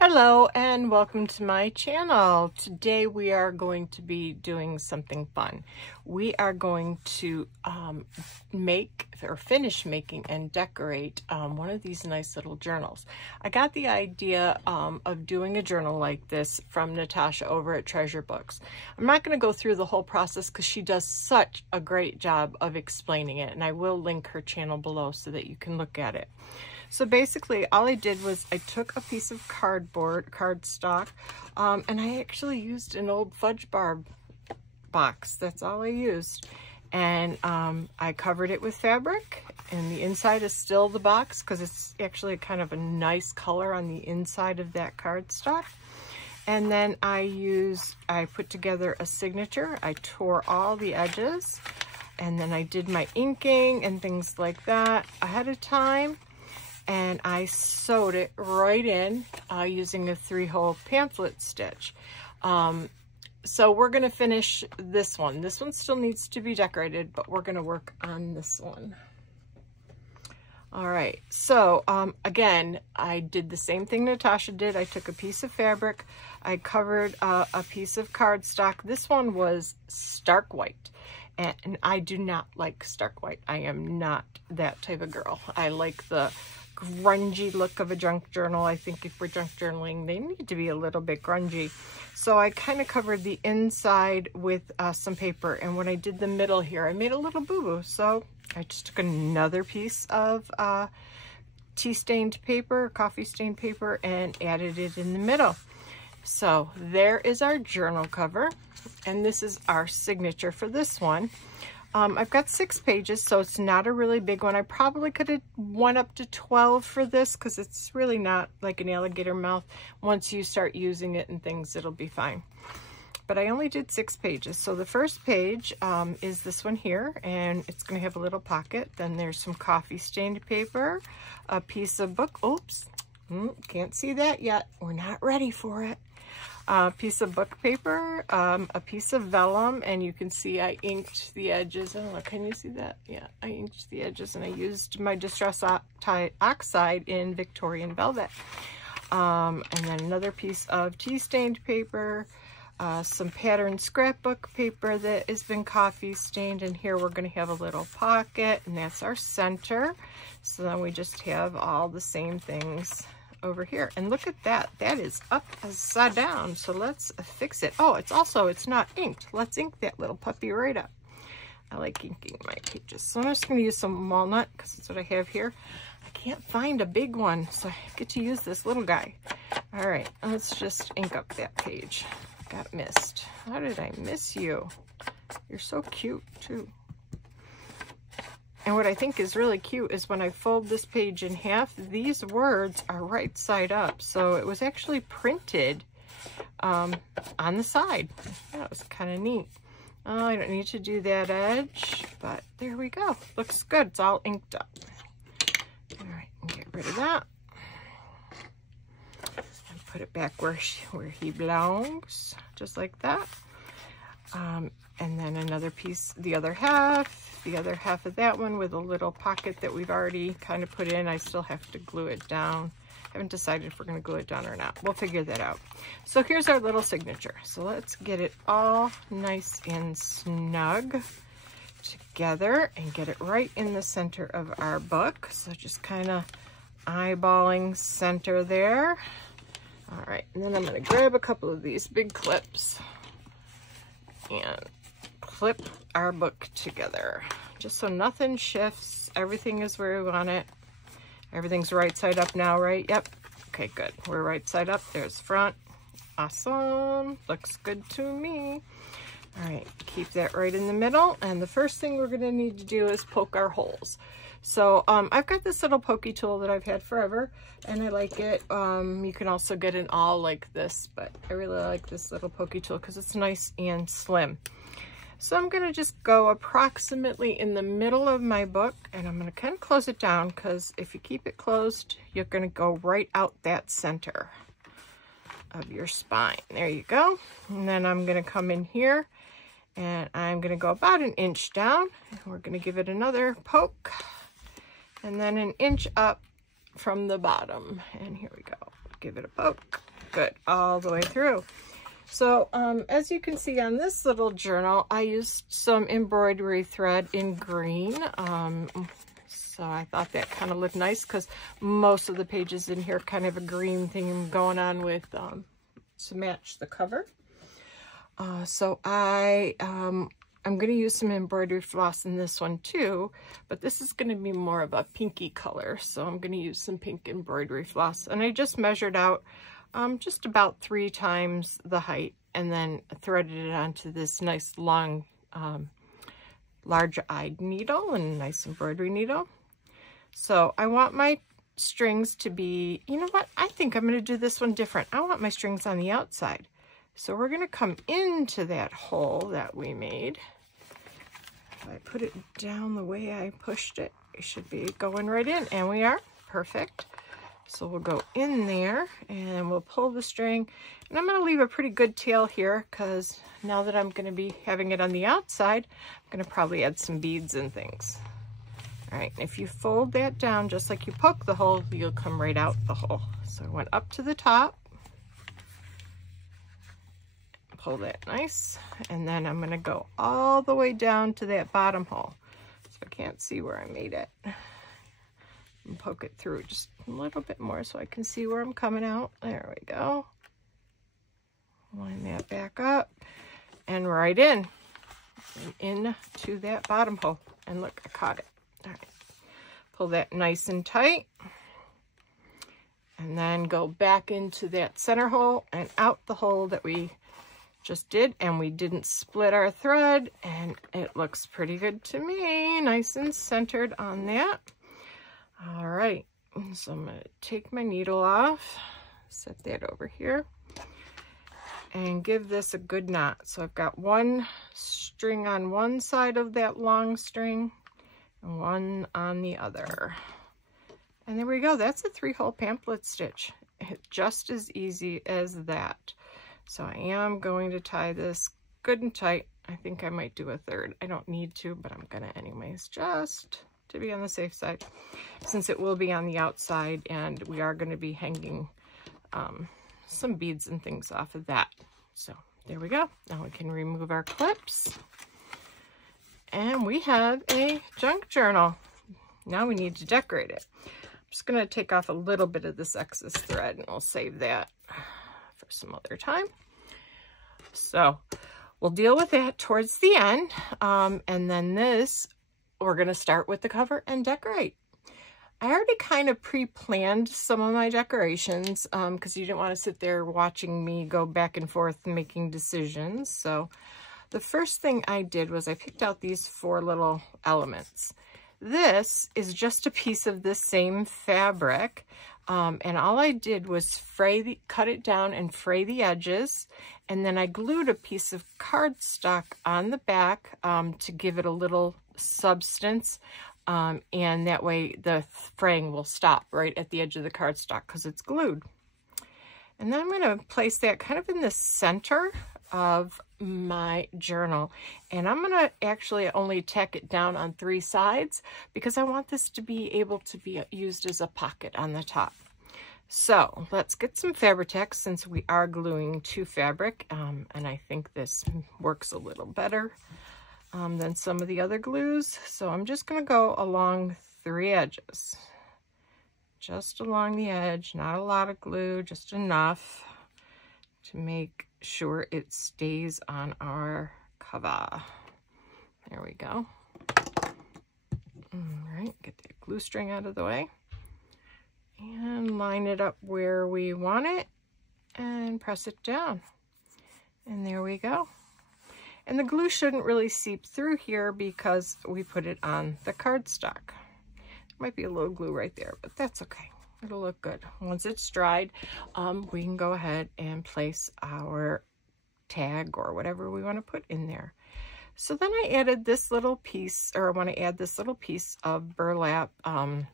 Hello and welcome to my channel. Today we are going to be doing something fun. We are going to finish making and decorate one of these nice little journals. I got the idea of doing a journal like this from Natasha over at Treasure Books. I'm not going to go through the whole process because she does such a great job of explaining it, and I will link her channel below so that you can look at it. So basically all I did was I took a piece of cardstock, and I actually used an old fudge bar box. That's all I used. And I covered it with fabric, and the inside is still the box because it's actually kind of a nice color on the inside of that cardstock. And then I put together a signature. I tore all the edges, and then I did my inking and things like that ahead of time. And I sewed it right in using a 3-hole pamphlet stitch. So we're gonna finish this one. This one still needs to be decorated, but we're gonna work on this one. All right, so again, I did the same thing Natasha did. I took a piece of fabric, I covered a piece of cardstock. This one was stark white. And I do not like stark white. I am not that type of girl. I like the grungy look of a junk journal. I think if we're junk journaling, they need to be a little bit grungy. So I kind of covered the inside with some paper. And when I did the middle here, I made a little boo-boo. So I just took another piece of tea-stained paper, coffee-stained paper, and added it in the middle. So there is our journal cover, and this is our signature for this one. I've got 6 pages, so it's not a really big one. I probably could have went up to 12 for this because it's really not like an alligator mouth. Once you start using it and things, it'll be fine. But I only did 6 pages. So the first page is this one here, and it's going to have a little pocket. Then there's some coffee stained paper, a piece of book. Oops, can't see that yet. We're not ready for it. A piece of book paper, a piece of vellum, and you can see I inked the edges. I don't know, can you see that? Yeah, I inked the edges, and I used my Distress Oxide in Victorian Velvet. And then another piece of tea-stained paper, some patterned scrapbook paper that has been coffee stained, and here we're going to have a little pocket, and that's our center. So then we just have all the same things over here, and look at that, that is upside down. So let's fix it. Oh, it's not inked. Let's ink that little puppy right up. I like inking my pages, so I'm just going to use some walnut because that's what I have here. I can't find a big one, so I get to use this little guy. All right, let's just ink up that page. Got missed. How did I miss you? You're so cute too. And what I think is really cute is when I fold this page in half, these words are right side up. So it was actually printed on the side. That was kind of neat. Oh, I don't need to do that edge, but there we go. Looks good. It's all inked up. All right, get rid of that. And put it back where he belongs, just like that. And then another piece, the other half of that one with a little pocket that we've already kind of put in. I still have to glue it down. I haven't decided if we're going to glue it down or not. We'll figure that out. So here's our little signature. So let's get it all nice and snug together and get it right in the center of our book. So just kind of eyeballing center there. All right, and then I'm going to grab a couple of these big clips and clip our book together just so nothing shifts. Everything is where we want it. Everything's right side up now, right? Yep. Okay, good. We're right side up. There's front. Awesome. Looks good to me. All right, keep that right in the middle. And the first thing we're going to need to do is poke our holes. So I've got this little pokey tool that I've had forever, and I like it. You can also get an awl like this, but I really like this little pokey tool because it's nice and slim. So I'm going to just go approximately in the middle of my book, and I'm going to kind of close it down because if you keep it closed, you're going to go right out that center of your spine. There you go. And then I'm going to come in here, and I'm going to go about 1 inch down, and we're going to give it another poke, and then 1 inch up from the bottom. And here we go. Give it a poke. good all the way through. So as you can see on this little journal, I used some embroidery thread in green. So I thought that kind of looked nice because most of the pages in here kind of a green theme going on with to match the cover. So I'm going to use some embroidery floss in this one too, but this is going to be more of a pinky color. So I'm going to use some pink embroidery floss, and I just measured out just about 3 times the height, and then threaded it onto this nice long large-eyed needle and a nice embroidery needle. So I want my strings to be, you know what, I think I'm going to do this one different. I want my strings on the outside. So we're going to come into that hole that we made. If I put it down the way I pushed it, it should be going right in, and we are. Perfect. So we'll go in there and we'll pull the string, and I'm going to leave a pretty good tail here because now that I'm going to be having it on the outside, I'm going to probably add some beads and things. All right, if you fold that down just like you poke the hole, you'll come right out the hole. So I went up to the top, pull that nice, and then I'm going to go all the way down to that bottom hole. So I can't see where I made it. And poke it through just a little bit more so I can see where I'm coming out. There we go. Line that back up and right into that bottom hole. And look, I caught it. All right. Pull that nice and tight. And then go back into that center hole and out the hole that we just did. And we didn't split our thread. And it looks pretty good to me. Nice and centered on that. All right, so I'm going to take my needle off, set that over here, and give this a good knot. So I've got one string on one side of that long string and one on the other. And there we go. That's a 3-hole pamphlet stitch. It's just as easy as that. So I am going to tie this good and tight. I think I might do a third. I don't need to, but I'm going to anyways, just to be on the safe side, since it will be on the outside and we are going to be hanging some beads and things off of that. So there we go. Now we can remove our clips and we have a junk journal. Now we need to decorate it. I'm just going to take off a little bit of this excess thread and we'll save that for some other time. So we'll deal with that towards the end. And then this, we're going to start with the cover and decorate. I already kind of pre-planned some of my decorations because you didn't want to sit there watching me go back and forth making decisions. So the first thing I did was I picked out these 4 little elements. This is just a piece of this same fabric. And all I did was cut it down and fray the edges. And then I glued a piece of cardstock on the back to give it a little substance, and that way the fraying will stop right at the edge of the cardstock because it's glued. And then I'm going to place that kind of in the center of my journal, and I'm going to actually only tack it down on 3 sides because I want this to be able to be used as a pocket on the top. So let's get some Fabri-Tac since we are gluing to fabric, and I think this works a little better than some of the other glues. So I'm just going to go along 3 edges, just along the edge, not a lot of glue, just enough to make sure it stays on our cover. There we go. All right, get that glue string out of the way and line it up where we want it and press it down. And there we go. And the glue shouldn't really seep through here because we put it on the cardstock. Might be a little glue right there, but that's okay. It'll look good. Once it's dried, we can go ahead and place our tag or whatever we want to put in there. So then I added this little piece, or I want to add this little piece of burlap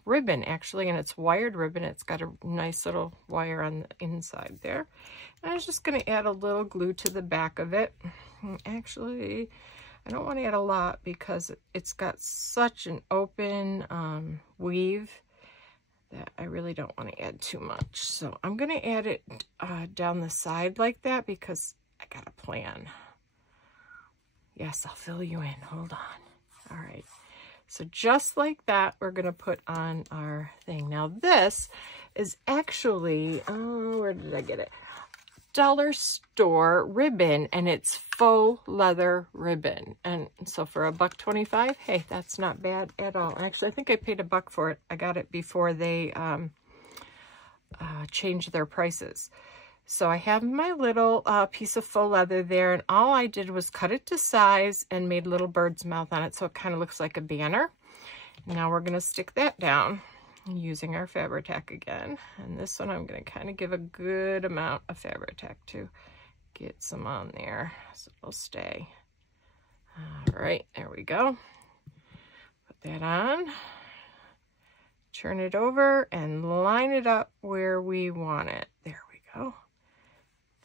ribbon, actually, and it's wired ribbon. It's got a nice little wire on the inside there. And I was just going to add a little glue to the back of it. Actually, I don't want to add a lot because it's got such an open weave that I really don't want to add too much. So I'm going to add it down the side like that because I got a plan. Yes, I'll fill you in. Hold on. All right. So just like that, we're going to put on our thing. Now this is actually, where did I get it? Dollar store ribbon, and it's faux leather ribbon. And so for $1.25, hey, that's not bad at all. Actually, I think I paid $1 for it. I got it before they changed their prices. So I have my little piece of faux leather there, and all I did was cut it to size and made a little bird's mouth on it so it kind of looks like a banner. Now we're going to stick that down using our Fabri-Tac again. And this one I'm going to kind of give a good amount of Fabri-Tac to get some on there so it'll stay. All right, there we go. Put that on. Turn it over and line it up where we want it. There we go.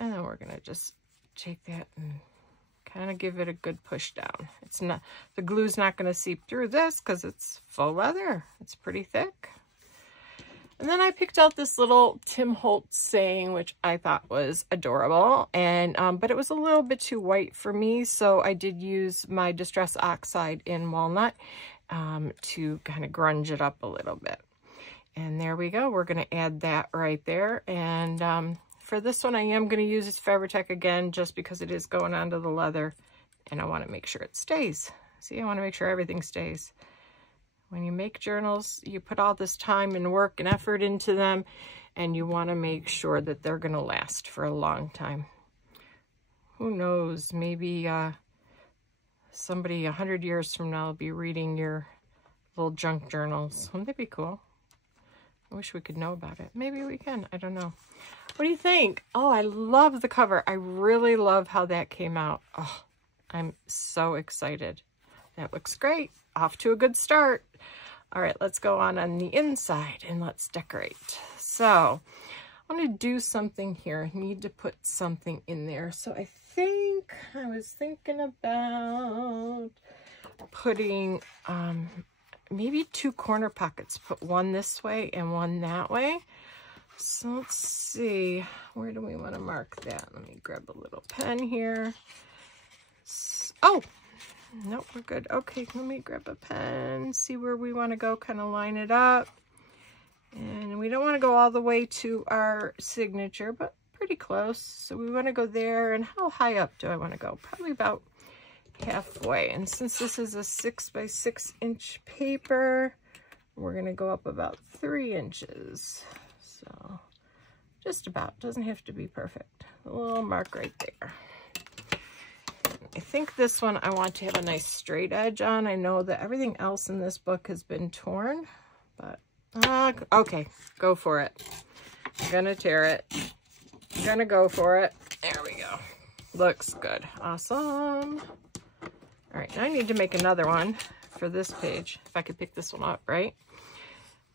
And then we're going to just take that and kind of give it a good push down. It's not, the glue's not going to seep through this because it's faux leather. It's pretty thick. And then I picked out this little Tim Holtz saying, which I thought was adorable, and but it was a little bit too white for me, so I did use my Distress Oxide in Walnut to kind of grunge it up a little bit. And there we go. We're going to add that right there. And for this one, I am going to use this Fabri-Tac again, just because it is going onto the leather, and I want to make sure it stays. See, I want to make sure everything stays. When you make journals, you put all this time and work and effort into them, and you want to make sure that they're going to last for a long time. Who knows, maybe somebody 100 years from now will be reading your little junk journals. Wouldn't that be cool? I wish we could know about it. Maybe we can. I don't know. What do you think? Oh, I love the cover. I really love how that came out. Oh, I'm so excited. That looks great. Off to a good start. All right, let's go on the inside and let's decorate. So I want to do something here. I need to put something in there. So I think I was thinking about putting maybe 2 corner pockets. Put one this way and one that way. So let's see, where do we want to mark that? Let me grab a little pen here. Oh, nope, we're good. Okay, let me grab a pen, see where we want to go, kind of line it up. And we don't want to go all the way to our signature, but pretty close. So we want to go there. And how high up do I want to go? Probably about halfway. And since this is a 6 by 6 inch paper, we're going to go up about 3 inches. So just about, doesn't have to be perfect. A little mark right there. I think this one I want to have a nice straight edge on. I know that everything else in this book has been torn, but okay, go for it. I'm gonna tear it. I'm gonna go for it. There we go. Looks good. Awesome. All right, now I need to make another one for this page. If I could pick this one up, right?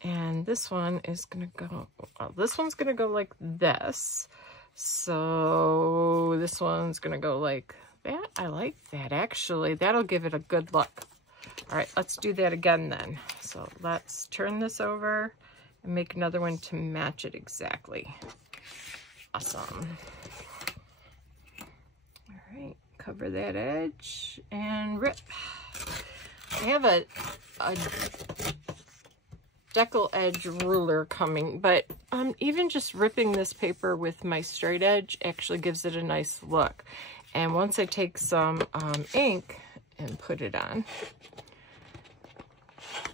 And this one is gonna go, well, this one's gonna go like this. So this one's gonna go like that. I like that, actually. That'll give it a good look. All right, let's do that again then. So let's turn this over and make another one to match it exactly. Awesome. All right, cover that edge and rip. I have a decal edge ruler coming, but even just ripping this paper with my straight edge actually gives it a nice look. And once I take some ink and put it on,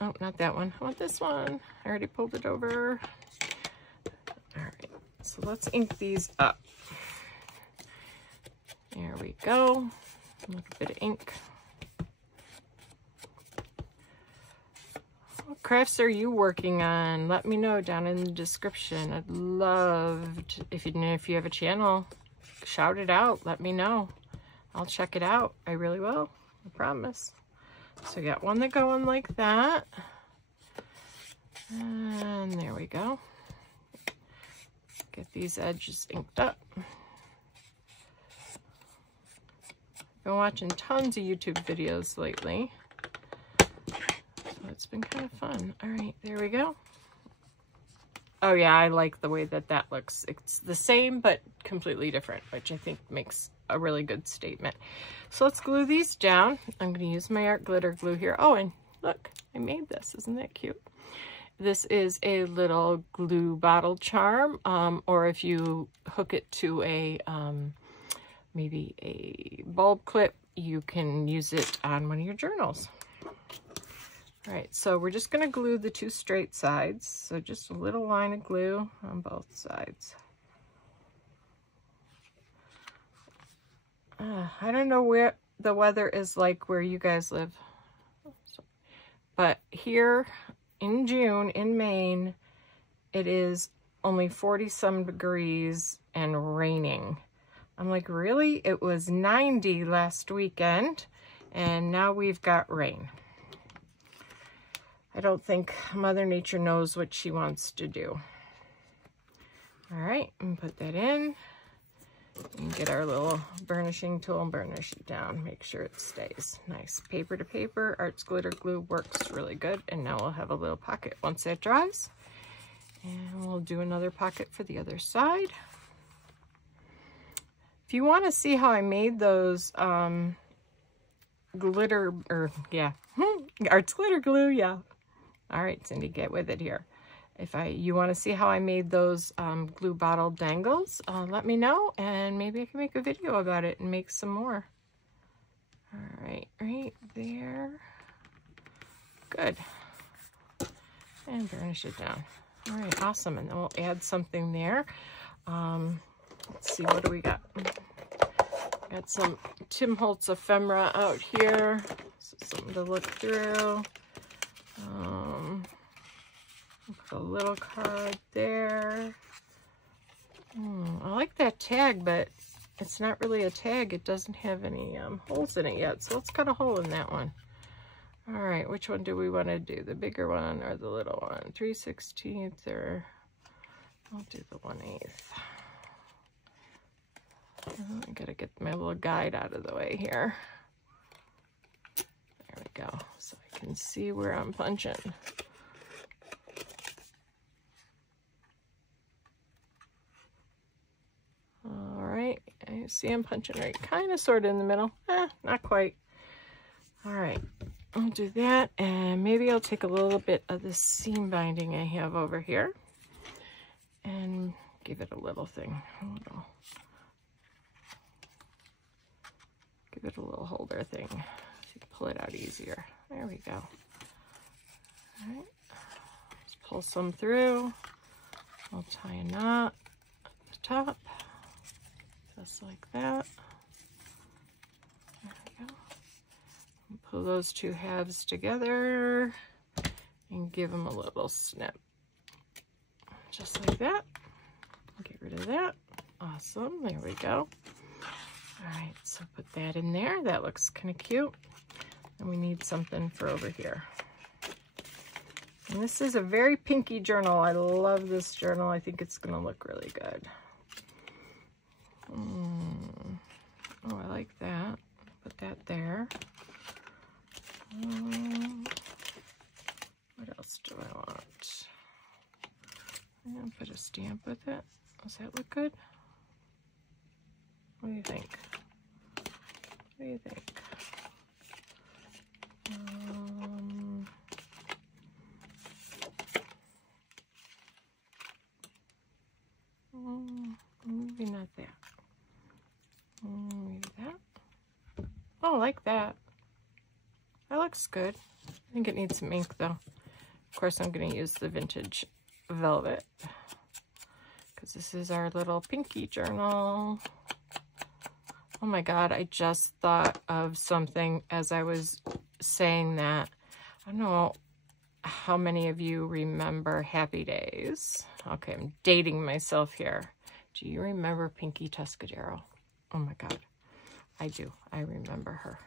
oh, not that one, I want this one. I already pulled it over. All right, so let's ink these up. There we go, a little bit of ink. What crafts are you working on? Let me know down in the description. I'd love to, if you have a channel, shout it out. Let me know. I'll check it out. I really will. I promise. So we got one that going like that. And there we go. Get these edges inked up. Been watching tons of YouTube videos lately. So it's been kind of fun. All right, there we go. Oh yeah, I like the way that that looks. It's the same, but completely different, which I think makes a really good statement. So let's glue these down. I'm going to use my art glitter glue here. Oh, and look, I made this. Isn't that cute? This is a little glue bottle charm, or if you hook it to a, maybe a bulb clip, you can use it on one of your journals. All right, so we're just going to glue the two straight sides. So just a little line of glue on both sides. I don't know where the weather is like where you guys live, but here in June in Maine, it is only 40-some degrees and raining. I'm like, really? It was 90 last weekend, and now we've got rain. I don't think Mother Nature knows what she wants to do. All right, and put that in. And get our little burnishing tool and burnish it down. Make sure it stays nice. Paper to paper, Arts Glitter Glue works really good. And now we'll have a little pocket once that dries. And we'll do another pocket for the other side. If you want to see how I made those glitter, or yeah, Arts Glitter Glue, yeah. All right, Cindy, get with it here. If you want to see how I made those glue bottle dangles, let me know, and maybe I can make a video about it and make some more. All right, right there. Good. And burnish it down. All right, awesome. And then we'll add something there. Let's see, what do we got? Got some Tim Holtz ephemera out here. So something to look through. Put a little card there. I like that tag, but it's not really a tag. It doesn't have any holes in it yet. So let's cut a hole in that one. All right, which one do we want to do? The bigger one or the little one? 3/16 or I'll do the 1/8. I gotta get my little guide out of the way here. There we go, so I can see where I'm punching. All right, I see I'm punching right kind of sort of in the middle. Not quite. All right, I'll do that, and maybe I'll take a little bit of the seam binding I have over here and give it a little thing. Give it a little holder thing so you can pull it out easier. There we go. All right, just pull some through. I'll tie a knot at the top, just like that. There we go. Pull those two halves together and give them a little snip. Just like that. Get rid of that. Awesome, there we go. All right, so put that in there. That looks kind of cute. And we need something for over here. And this is a very pinky journal. I love this journal. I think it's going to look really good. Oh, I like that. Put that there. What else do I want? I'm going to put a stamp with it. Does that look good? What do you think? What do you think? Maybe not that. Maybe that. Oh, I like that. That looks good. I think it needs some ink though. Of course, I'm going to use the vintage velvet because this is our little pinky journal. Oh my God, I just thought of something as I was saying that. I don't know how many of you remember Happy Days. Okay, I'm dating myself here. Do you remember Pinky Tuscadero? Oh my God, I do. I remember her.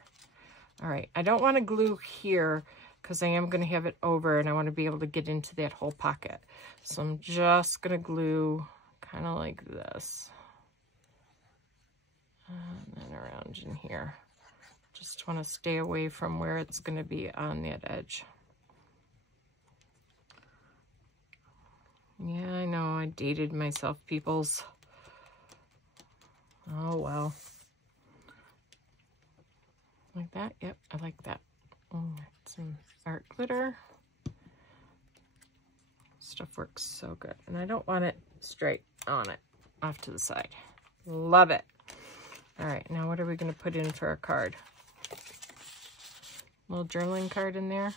All right, I don't want to glue here because I am going to have it over and I want to be able to get into that whole pocket. So I'm just going to glue kind of like this. And then around in here. Just want to stay away from where it's going to be on that edge. Yeah, I dated myself, peoples. Oh, well. Like that? Yep, I like that. Some art glitter. Stuff works so good. And I don't want it straight on it, off to the side. Love it. All right, now what are we going to put in for a card? Little journaling card in there.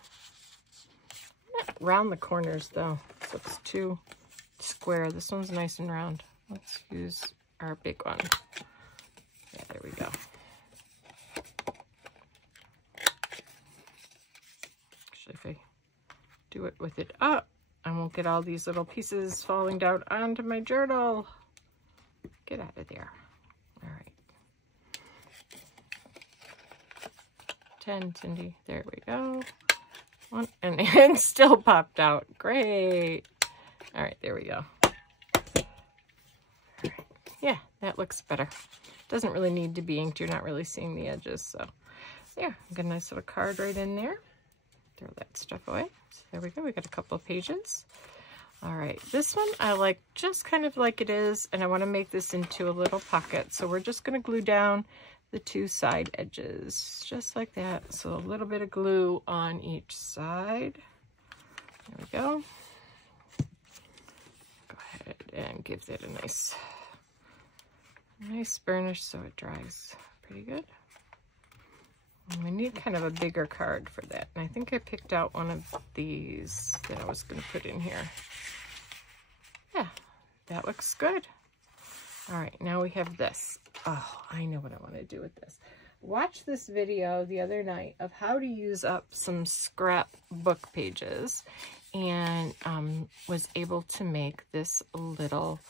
Not round the corners though. This looks too square. This one's nice and round. Let's use our big one. Yeah, there we go. Actually, if I do it with it up, I won't get all these little pieces falling down onto my journal. Get out of there. All right. 10, Cindy. There we go. One, and it still popped out. Great. All right, there we go. All right. Yeah, that looks better. Doesn't really need to be inked. You're not really seeing the edges. So there, got a nice little card right in there. Throw that stuff away. So there we go. We got a couple of pages. All right, this one I like just kind of like it is, and I want to make this into a little pocket. So we're just going to glue down the two side edges, just like that. So a little bit of glue on each side. There we go. Go ahead and give that a nice burnish so it dries pretty good. And we need kind of a bigger card for that. And I think I picked out one of these that I was going to put in here. Yeah, that looks good. All right, now we have this. Oh, I know what I want to do with this. Watched this video the other night of how to use up some scrap book pages, and was able to make this little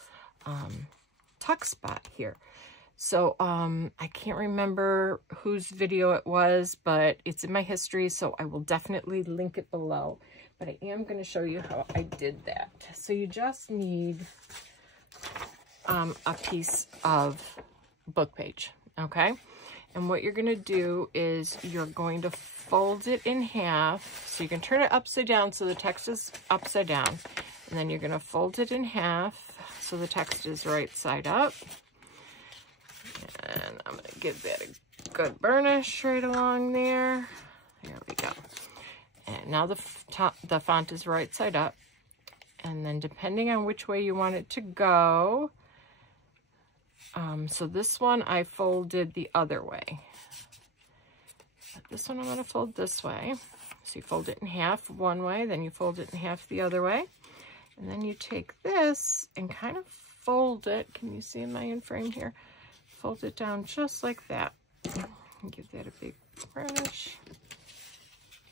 tuck spot here. So I can't remember whose video it was, but it's in my history, so I will definitely link it below. But I am going to show you how I did that. So you just need a piece of book page, okay? And what you're going to do is you're going to fold it in half. So you can turn it upside down so the text is upside down. And then you're going to fold it in half so the text is right side up. And I'm going to give that a good burnish right along there. There we go. And now the font is right side up. And then depending on which way you want it to go, so this one I folded the other way. But this one I'm going to fold this way. So you fold it in half one way, then you fold it in half the other way. And then you take this and kind of fold it. Can you see in my in-frame here? Fold it down just like that. And give that a big burnish.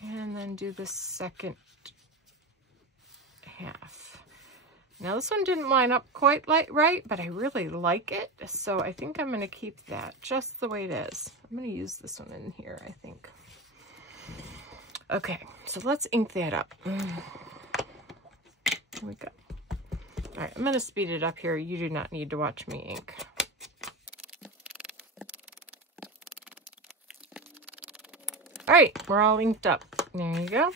And then do the second half. Now this one didn't line up quite right, but I really like it. So I think I'm going to keep that just the way it is. I'm going to use this one in here, I think. Okay, so let's ink that up. Here we go. All right, I'm going to speed it up here. You do not need to watch me ink. All right, we're all inked up. There you go.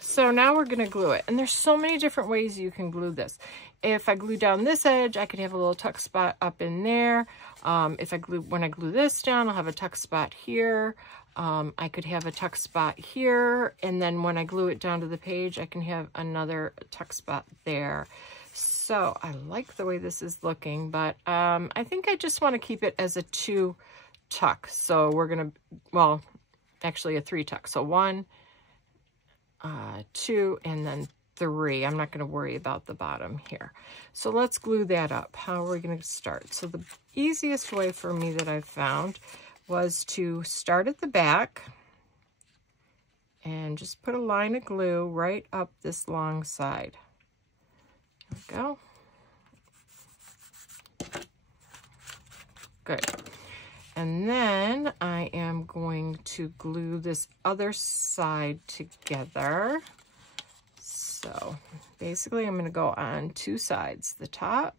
So now we're going to glue it. And there's so many different ways you can glue this. If I glue down this edge, I could have a little tuck spot up in there. When I glue this down, I'll have a tuck spot here. I could have a tuck spot here. And then when I glue it down to the page, I can have another tuck spot there. So I like the way this is looking, but I think I just want to keep it as a 2 tuck. So we're going to, well, actually a 3 tuck. So 1, 2, and then 3. I'm not going to worry about the bottom here. So let's glue that up. How are we going to start? So the easiest way for me that I've found was to start at the back and just put a line of glue right up this long side. There we go. Good. And then I am going to glue this other side together. So basically I'm going to go on 2 sides, the top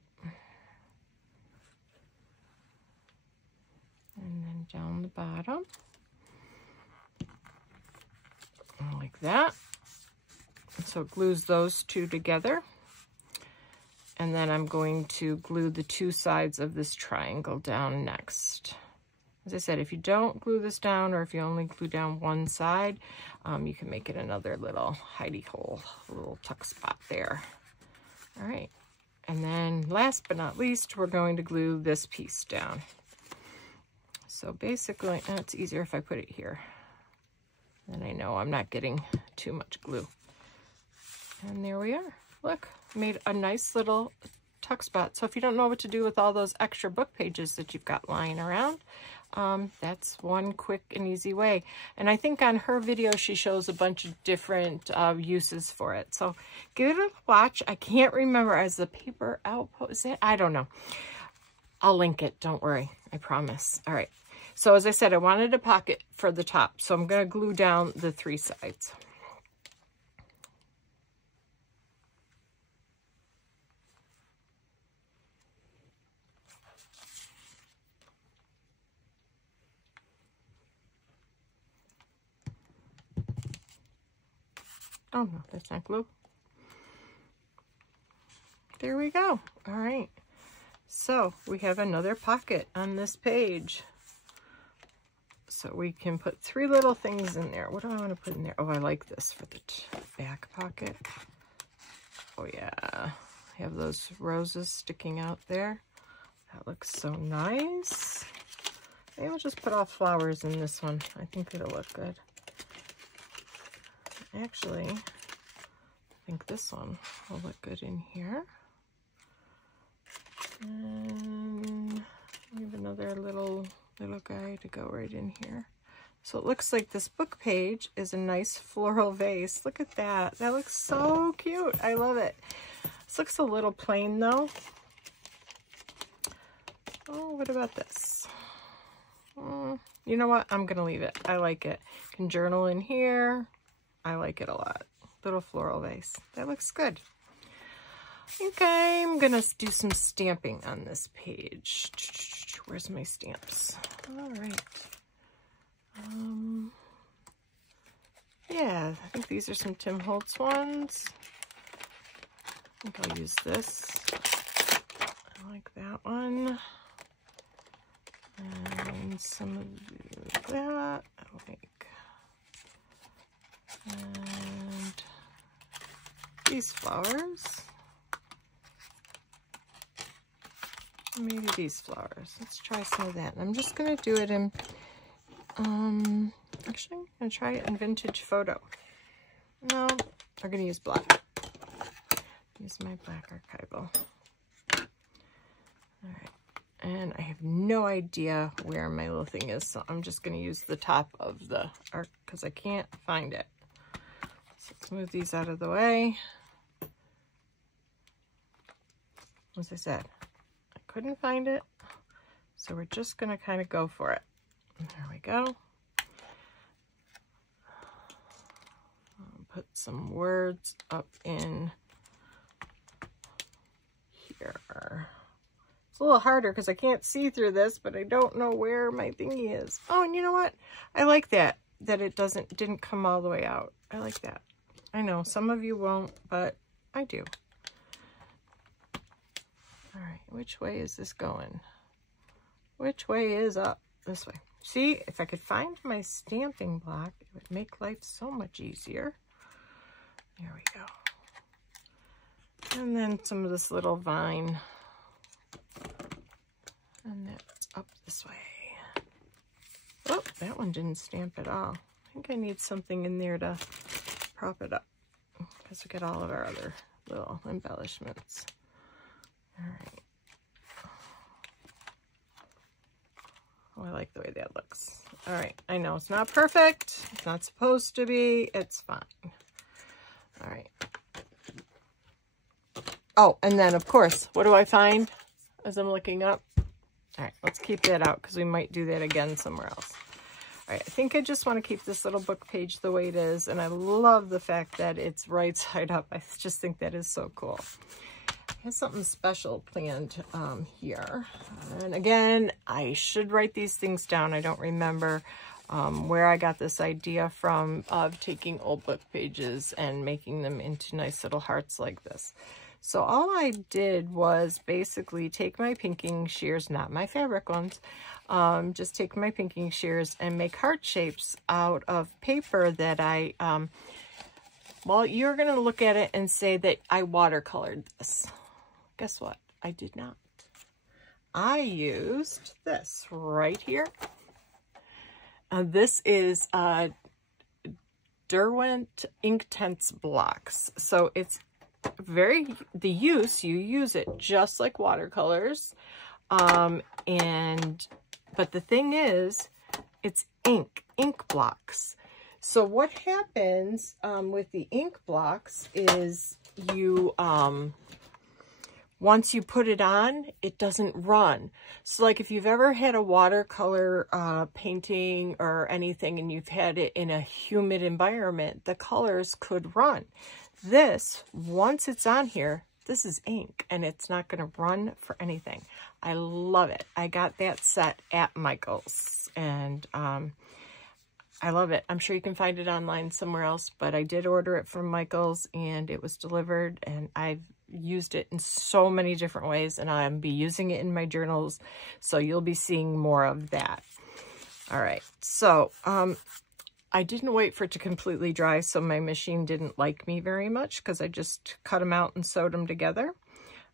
and then down the bottom, like that. And so it glues those 2 together. And then I'm going to glue the two sides of this triangle down next. As I said, if you don't glue this down, or if you only glue down one side, you can make it another little hidey hole, a little tuck spot there. All right. And then last but not least, we're going to glue this piece down. So basically, it's easier if I put it here. Then I know I'm not getting too much glue. And there we are. Look, made a nice little tuck spot. So if you don't know what to do with all those extra book pages that you've got lying around, that's one quick and easy way. And I think on her video, she shows a bunch of different uses for it. So give it a watch. I can't remember as the Paper Outpost. I don't know. I'll link it. Don't worry. I promise. All right. So as I said, I wanted a pocket for the top. So I'm going to glue down the three sides. Oh no, that's not glue. There we go. All right. So we have another pocket on this page. So we can put three little things in there. What do I want to put in there? Oh, I like this for the back pocket. Oh yeah. I have those roses sticking out there. That looks so nice. Maybe I'll just put all flowers in this one. I think it'll look good. Actually, I think this one will look good in here. And we have another little guy to go right in here. So it looks like this book page is a nice floral vase. Look at that. That looks so cute. I love it. This looks a little plain though. Oh, what about this? You know what? I'm going to leave it. I like it. Can journal in here. I like it a lot. Little floral vase. That looks good. Okay, I'm going to do some stamping on this page. Where's my stamps? All right. Yeah, I think these are some Tim Holtz ones. I think I'll use this. I like that one. And some of that I like. And these flowers. Maybe these flowers. Let's try some of that. And I'm just going to do it in, actually, I'm going to try it in Vintage Photo. No, I'm going to use black. Use my black archival. All right. And I have no idea where my little thing is, so I'm just going to use the top of the arc because I can't find it. So let's move these out of the way. As I said, I couldn't find it, so we're just going to kind of go for it. There we go. Put some words up in here. It's a little harder because I can't see through this, but I don't know where my thingy is. Oh, and you know what? I like that it didn't come all the way out. I like that. I know some of you won't, but I do. All right, which way is this going? Which way is up? This way. See, if I could find my stamping block, it would make life so much easier. There we go. And then some of this little vine. And that's up this way. Oh, that one didn't stamp at all. I think I need something in there to prop it up. Because we got all of our other little embellishments. All right. Oh, I like the way that looks. All right, I know it's not perfect. It's not supposed to be. It's fine. All right. Oh, and then, of course, what do I find as I'm looking up? All right, let's keep that out because we might do that again somewhere else. All right, I think I just want to keep this little book page the way it is, and I love the fact that it's right side up. I just think that is so cool. I have something special planned here. And again, I should write these things down. I don't remember where I got this idea from of taking old book pages and making them into nice little hearts like this. So all I did was basically take my pinking shears, not my fabric ones, just take my pinking shears and make heart shapes out of paper that I, well, you're going to look at it and say that I watercolored this. Guess what? I did not. I used this right here. This is Derwent Inktense blocks. So it's the use, you use it just like watercolors. But the thing is, it's ink blocks. So what happens with the ink blocks is you, once you put it on, it doesn't run. So like if you've ever had a watercolor painting or anything and you've had it in a humid environment, the colors could run. This, once it's on here, this is ink and it's not going to run for anything. I love it. I got that set at Michael's and I love it. I'm sure you can find it online somewhere else, but I did order it from Michael's and it was delivered, and I've used it in so many different ways, and I'll be using it in my journals, so you'll be seeing more of that. All right, so I didn't wait for it to completely dry, so my machine didn't like me very much because I just cut them out and sewed them together.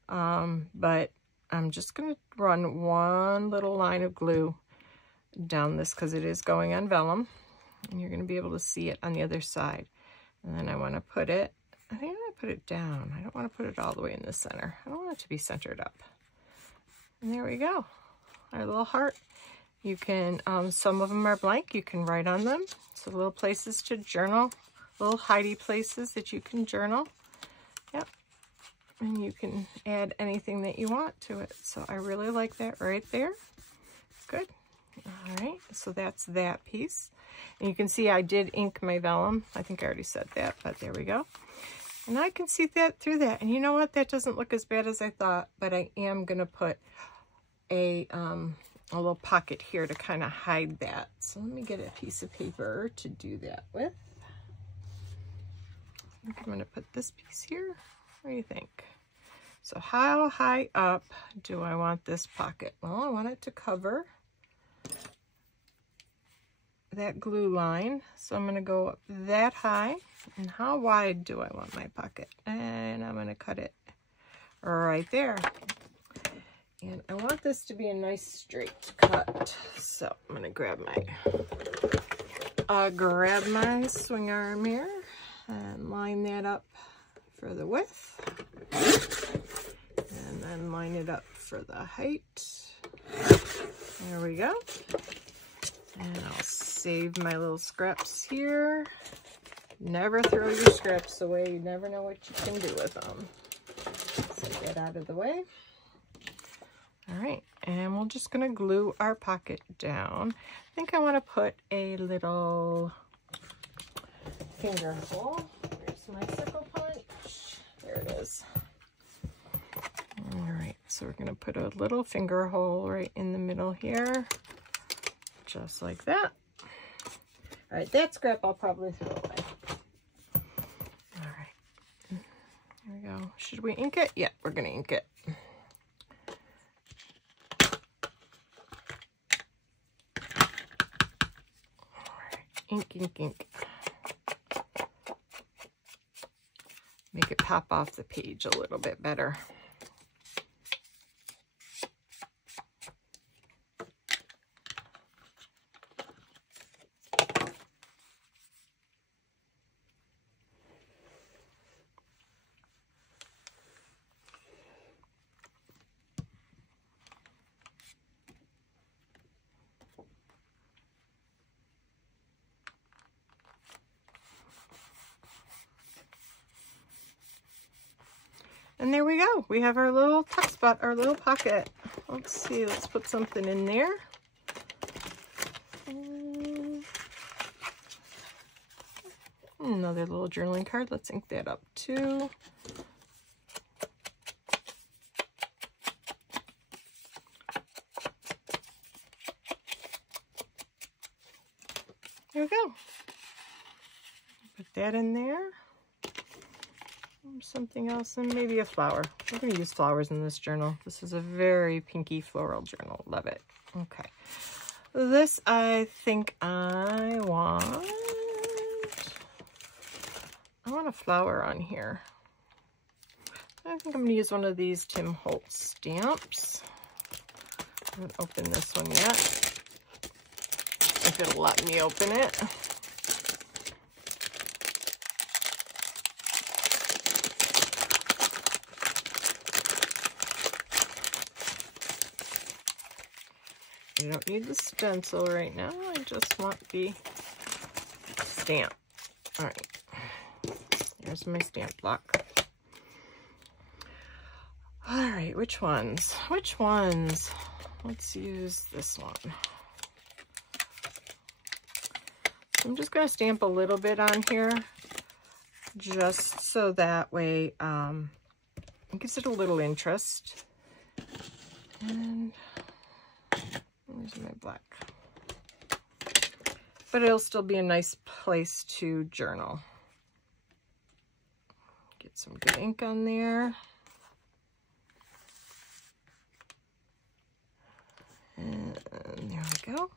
But I'm just going to run one little line of glue down this because it is going on vellum, and you're going to be able to see it on the other side. And then I want to put it, I think I'm going to put it down. I don't want to put it all the way in the center. I don't want it to be centered up. And there we go. Our little heart. You can, some of them are blank. You can write on them. So little places to journal, little hidey places that you can journal. Yep. And you can add anything that you want to it. So I really like that right there. Good. All right. So that's that piece. And you can see I did ink my vellum. I think I already said that, but there we go. And I can see that through that. And you know what? That doesn't look as bad as I thought, but I am going to put a little pocket here to kind of hide that. So let me get a piece of paper to do that with. I think I'm going to put this piece here. What do you think? So how high up do I want this pocket? Well, I want it to cover that glue line. So I'm going to go up that high. And how wide do I want my pocket? And I'm going to cut it right there. And I want this to be a nice straight cut. So I'm going to grab my swing arm here and line that up for the width. And then line it up for the height. There we go. And I'll save my little scraps here. Never throw your scraps away. You never know what you can do with them. So get out of the way. All right, and we're just going to glue our pocket down. I think I want to put a little finger hole. Here's my circle punch. There it is. All right, so we're going to put a little finger hole right in the middle here, just like that. All right, that scrap I'll probably throw away. All right, here we go. Should we ink it? Yeah, we're going to ink it. Ink, ink, ink. Make it pop off the page a little bit better. And there we go. We have our little tuck spot, our little pocket. Let's see, let's put something in there. Another little journaling card. Let's ink that up too. There we go. Put that in there. something else, and maybe a flower. We're going to use flowers in this journal. This is a very pinky floral journal. Love it. Okay. This, I think I want a flower on here. I think I'm going to use one of these Tim Holtz stamps. I haven't opened this one yet. If it'll let me open it. You don't need the stencil right now. I just want the stamp. All right. There's my stamp block. All right, which ones? Which ones? Let's use this one. I'm just going to stamp a little bit on here, just so that way it gives it a little interest. And where's my black? But it'll still be a nice place to journal. Get some good ink on there. And there we go.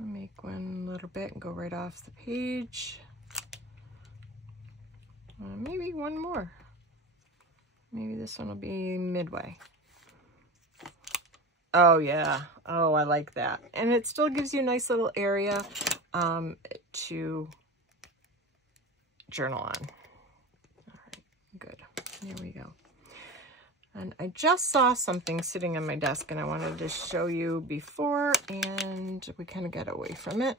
I'll make one little bit and go right off the page. Maybe one more. Maybe this one will be midway. Oh yeah. Oh, I like that. And it still gives you a nice little area to journal on. All right, good. There we go. And I just saw something sitting on my desk and I wanted to show you before, and we kind of got away from it.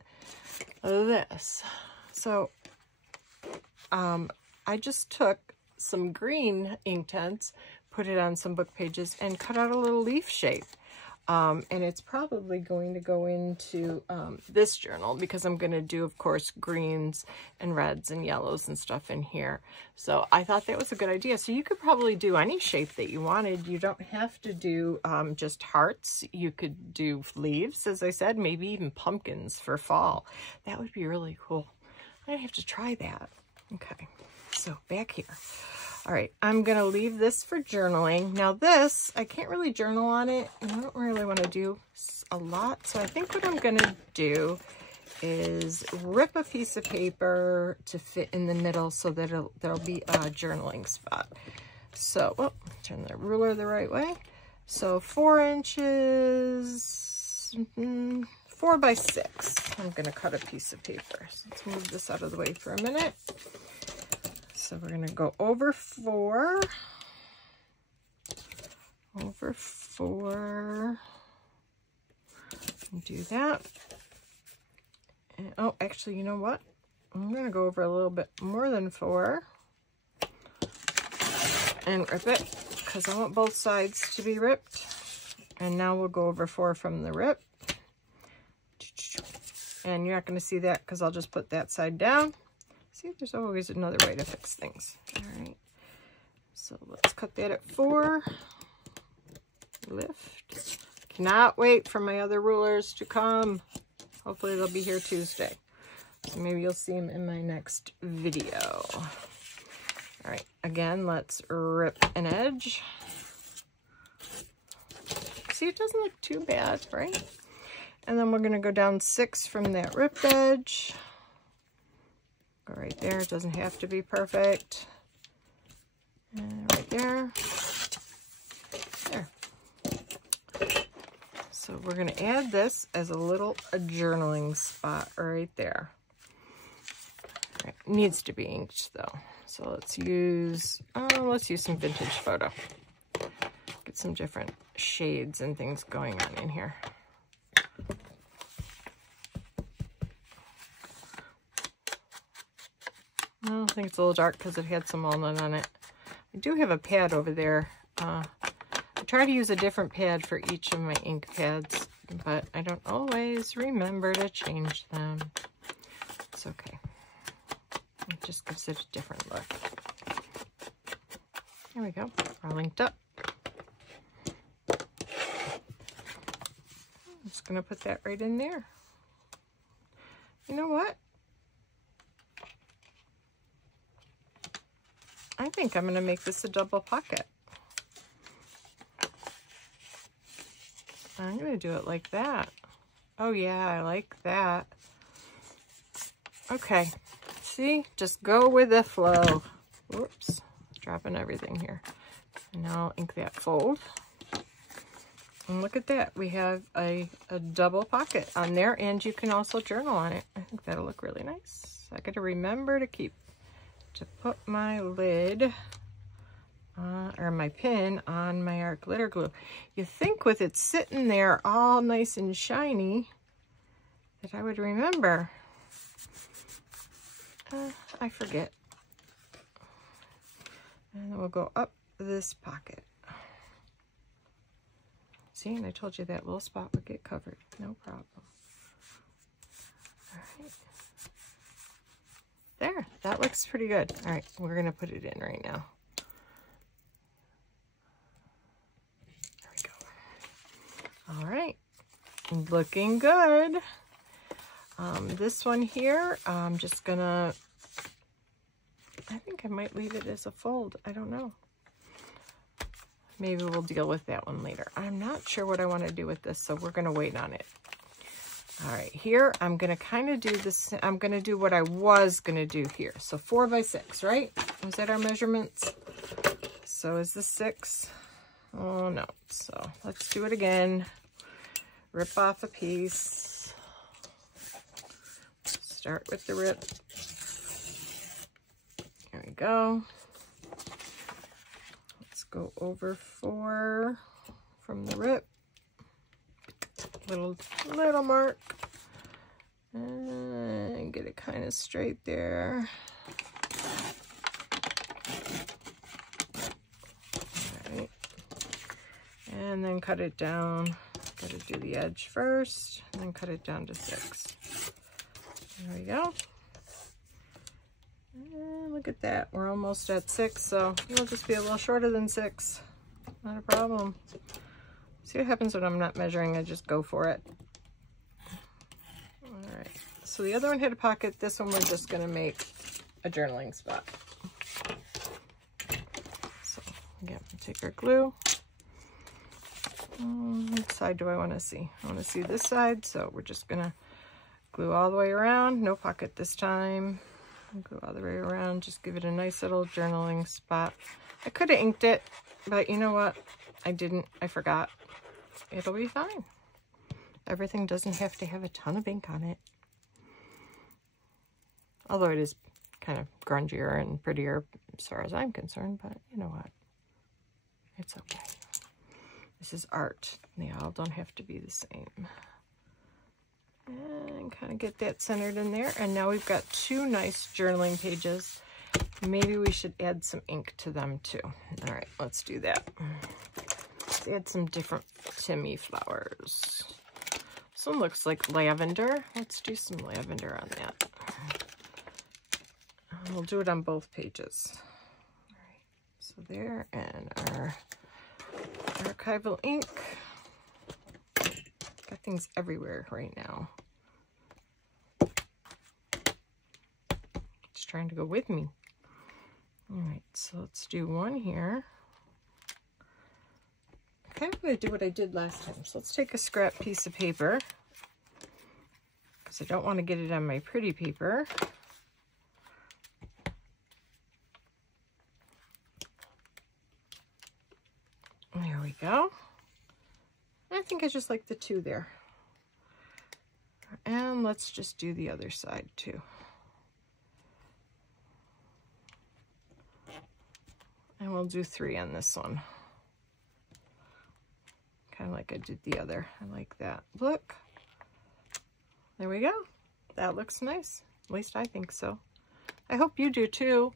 This. So I just took some green Inktense, put it on some book pages, and cut out a little leaf shape. And it's probably going to go into this journal because I'm going to do, of course, greens and reds and yellows and stuff in here. So I thought that was a good idea. So you could probably do any shape that you wanted. You don't have to do just hearts. You could do leaves, as I said, maybe even pumpkins for fall. That would be really cool. I have to try that. Okay, so back here. All right, I'm going to leave this for journaling. Now this, I can't really journal on it, and I don't really want to do a lot. So I think what I'm going to do is rip a piece of paper to fit in the middle so that there'll be a journaling spot. So, oh, turn the ruler the right way. So 4 inches, 4 by 6. I'm going to cut a piece of paper. So let's move this out of the way for a minute. So we're going to go over 4, and do that. And, oh, actually, you know what? I'm going to go over a little bit more than 4 and rip it because I want both sides to be ripped. And now we'll go over 4 from the rip. And you're not going to see that because I'll just put that side down. See, there's always another way to fix things. All right, so let's cut that at 4. Lift. Cannot wait for my other rulers to come. Hopefully they'll be here Tuesday. So maybe you'll see them in my next video. All right, again, let's rip an edge. See, it doesn't look too bad, right? And then we're going to go down 6 from that ripped edge. Go right there. It doesn't have to be perfect. And right there. There. So we're going to add this as a little journaling spot right there. Right. It needs to be inked though. So let's use some vintage photo. Get some different shades and things going on in here. I think it's a little dark because it had some walnut on it. I do have a pad over there. I try to use a different pad for each of my ink pads, but I don't always remember to change them. It's okay. It just gives it a different look. There we go. All linked up. I'm just going to put that right in there. You know what? I think I'm going to make this a double pocket. I'm going to do it like that. Oh yeah, I like that. Okay, see, just go with the flow. Whoops, dropping everything here. And now I'll ink that fold. And look at that, we have a double pocket on there, and you can also journal on it. I think that'll look really nice. I gotta remember to put my lid or my pin on my art glitter glue. You think with it sitting there all nice and shiny that I would remember. I forget. And then we'll go up this pocket. See, and I told you that little spot would get covered. No problem. All right. There, that looks pretty good. All right, we're gonna put it in right now. There we go. All right, looking good. This one here, I'm just gonna, I think I might leave it as a fold. I don't know. Maybe we'll deal with that one later. I'm not sure what I want to do with this, so we're going to wait on it. All right, here I'm going to kind of do this. I'm going to do what I was going to do here. So 4 by 6, right? Was that our measurements? So is this 6? Oh, no. So let's do it again. Rip off a piece. Start with the rip. There we go. Let's go over 4 from the rip. Little mark. And get it kind of straight there. All right. And then cut it down. Got to do the edge first, and then cut it down to 6. There we go. And look at that. We're almost at 6, so it'll just be a little shorter than 6. Not a problem. See what happens when I'm not measuring, I just go for it. All right. So the other one had a pocket. This one we're just going to make a journaling spot. So again, take our glue. What side do I want to see? I want to see this side, so we're just going to glue all the way around. No pocket this time. Glue all the way around. Just give it a nice little journaling spot. I could have inked it, but you know what? I didn't. I forgot. It'll be fine. Everything doesn't have to have a ton of ink on it. Although it is kind of grungier and prettier as far as I'm concerned, but you know what? It's okay. This is art. They all don't have to be the same. And kind of get that centered in there. And now we've got 2 nice journaling pages. Maybe we should add some ink to them too. All right, let's do that. Let's add some different Timmy flowers. This one looks like lavender. Let's do some lavender on that. We'll do it on both pages. All right, so there, and our archival ink. Got things everywhere right now. It's trying to go with me. All right, so let's do one here. Okay, I'm going to do what I did last time. So let's take a scrap piece of paper, because I don't want to get it on my pretty paper. There we go. I think I just like the 2 there. And let's just do the other side too. And we'll do 3 on this one. Kind of like I did the other. I like that. Look. There we go. That looks nice. At least I think so. I hope you do too.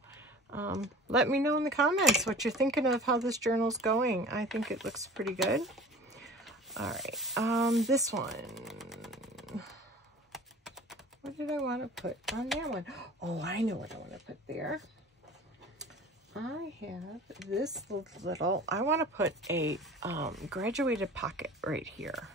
Let me know in the comments what you're thinking of how this journal's going. I think it looks pretty good. All right, this one. What did I want to put on that one? Oh, I know what I want to put there. I have this little, I want to put a graduated pocket right here.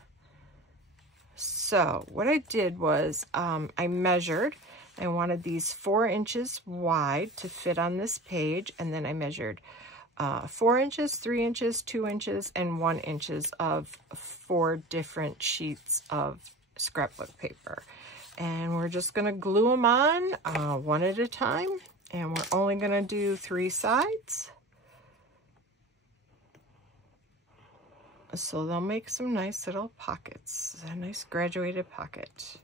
So what I did was I measured, I wanted these 4 inches wide to fit on this page, and then I measured 4 inches, 3 inches, 2 inches, and 1 inches of 4 different sheets of scrapbook paper. And we're just going to glue them on one at a time, and we're only going to do 3 sides. So they'll make some nice little pockets, a nice graduated pocket.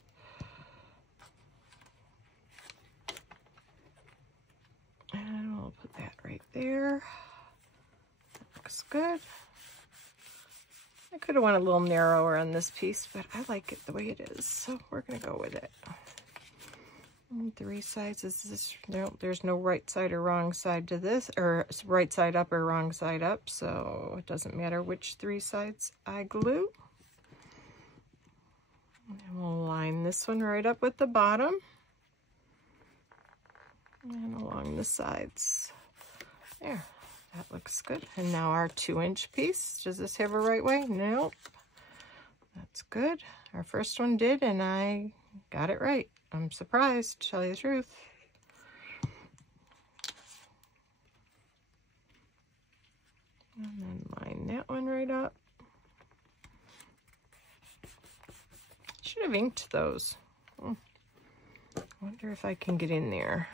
And we'll put that right there. That looks good. I could have went a little narrower on this piece, but I like it the way it is, so we're going to go with it. And 3 sides is this. There's no right side or wrong side to this, or right side up or wrong side up, so it doesn't matter which 3 sides I glue. And we'll line this one right up with the bottom and along the sides. There. That looks good. And now our 2-inch piece. Does this have a right way? Nope. That's good. Our first one did, and I got it right. I'm surprised, to tell you the truth. And then line that one right up. Should have inked those. Wonder if I can get in there.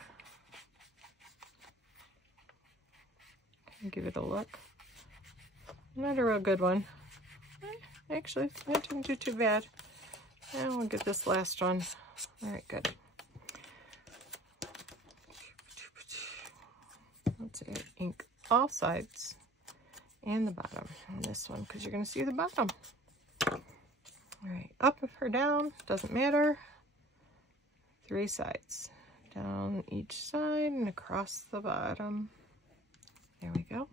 Give it a look. Not a real good one. Actually, that didn't do too bad. Now we'll get this last one. All right, good. Let's ink all sides and the bottom on this one, because you're going to see the bottom. All right, up or down, doesn't matter. 3 sides. Down each side and across the bottom. There we go.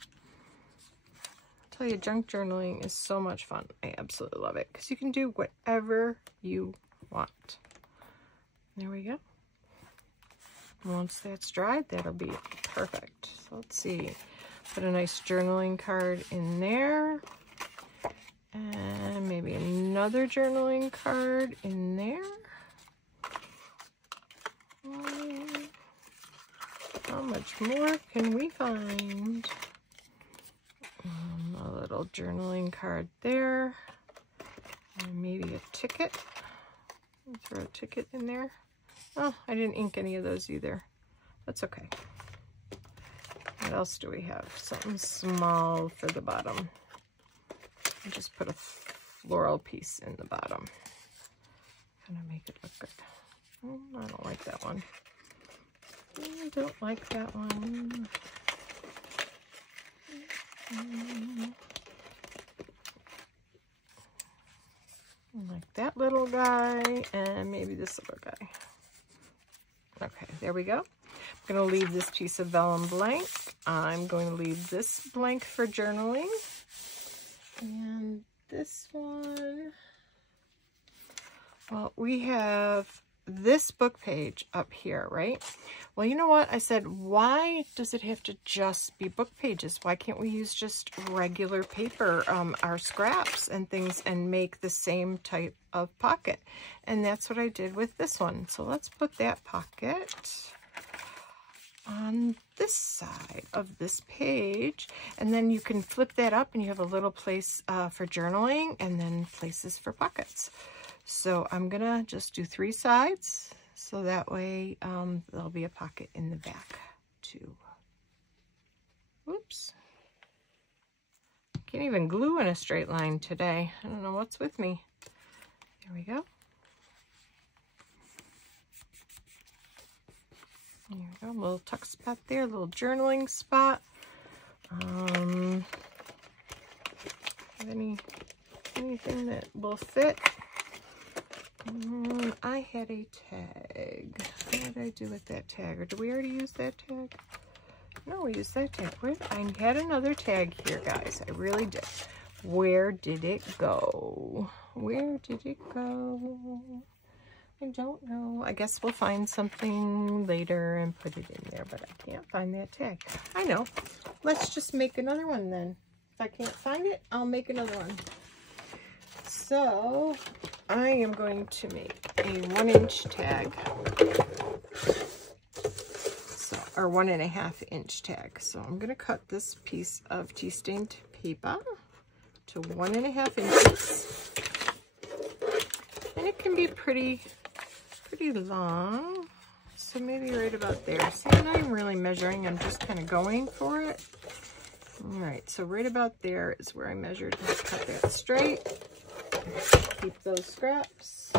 I'll tell you, junk journaling is so much fun. I absolutely love it, because you can do whatever you want. There we go. Once that's dried, that'll be perfect. So let's see. Put a nice journaling card in there. And maybe another journaling card in there. How much more can we find? A little journaling card there. And maybe a ticket. Throw a ticket in there. Oh, I didn't ink any of those either. That's okay. What else do we have? Something small for the bottom. I'll just put a floral piece in the bottom. Kind of make it look good. Oh, I don't like that one. I don't like that one. Like that little guy, and maybe this little guy. Okay, there we go. I'm going to leave this piece of vellum blank. I'm going to leave this blank for journaling. And this one, well, we have this book page up here, right? Well, you know what? I said, why does it have to just be book pages? Why can't we use just regular paper, our scraps and things, and make the same type of pocket? And that's what I did with this one. So let's put that pocket on this side of this page, and then you can flip that up and you have a little place for journaling, and then places for pockets. So I'm gonna just do 3 sides, so that way there'll be a pocket in the back too. Oops. Can't even glue in a straight line today. I don't know what's with me. There we go. There we go, a little tuck spot there, a little journaling spot. Have anything that will fit? I had a tag. What did I do with that tag? Or did we already use that tag? No, we used that tag. I had another tag here, guys. I really did. Where did it go? Where did it go? I don't know. I guess we'll find something later and put it in there, but I can't find that tag. I know. Let's just make another one then. If I can't find it, I'll make another one. So, I am going to make a 1-inch tag. So, or 1.5 inch tag. So I'm going to cut this piece of tea stained paper to 1.5 inches. And it can be pretty long. So maybe right about there. See, I'm not even really measuring, I'm just kind of going for it. All right, so right about there is where I measured. Let's cut that straight. Keep those scraps.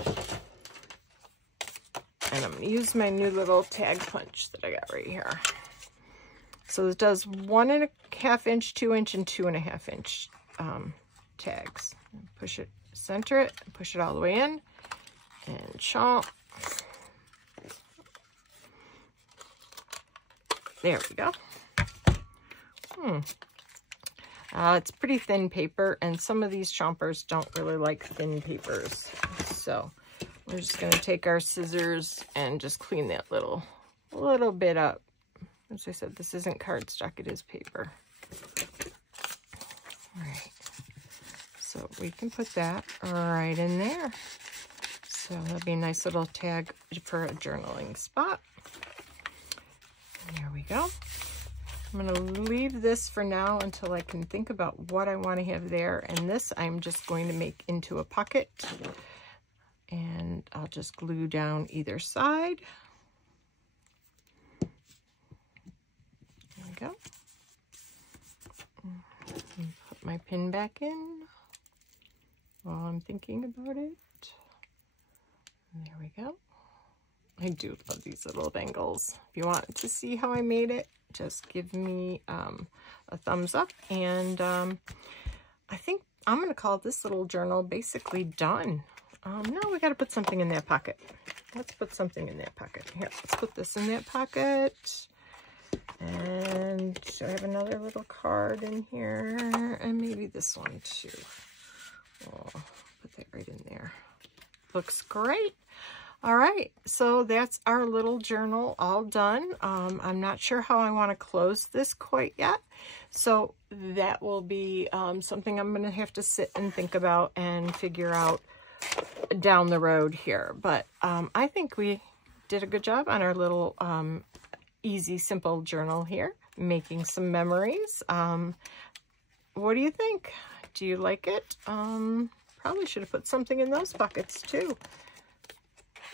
And I'm going to use my new little tag punch that I got right here. So it does 1.5 inch, 2 inch, and 2.5 inch tags. Push it, center it, push it all the way in, and chomp. There we go. It's pretty thin paper, and some of these chompers don't really like thin papers. So we're just going to take our scissors and just clean that little bit up. As I said, this isn't cardstock, it is paper. All right. So we can put that right in there. So that'll be a nice little tag for a journaling spot. And there we go. I'm going to leave this for now until I can think about what I want to have there. And this I'm just going to make into a pocket. And I'll just glue down either side. There we go. And put my pin back in while I'm thinking about it. And there we go. I do love these little bangles. If you want to see how I made it, just give me a thumbs up. And I think I'm going to call this little journal basically done. No, we got to put something in that pocket. Let's put something in that pocket. Here, let's put this in that pocket. And I have another little card in here. And maybe this one too. Oh, put that right in there. Looks great. All right, so that's our little journal all done. I'm not sure how I want to close this quite yet. So that will be something I'm going to have to sit and think about and figure out down the road here. But I think we did a good job on our little easy, simple journal here, making some memories. What do you think? Do you like it? Probably should have put something in those buckets too.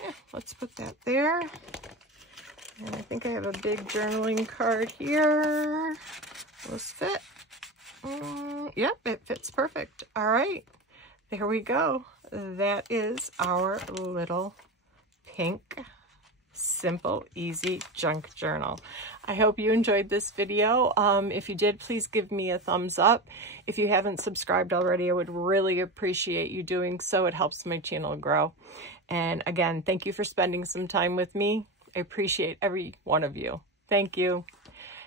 Yeah, let's put that there. And I think I have a big journaling card here. Will this fit? Yep, it fits perfect. All right, there we go. That is our little pink, simple, easy junk journal. I hope you enjoyed this video. If you did, please give me a thumbs up. If you haven't subscribed already, I would really appreciate you doing so. It helps my channel grow. And again, thank you for spending some time with me. I appreciate every one of you. Thank you.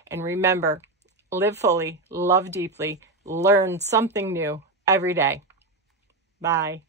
And remember, live fully, love deeply, learn something new every day. Bye.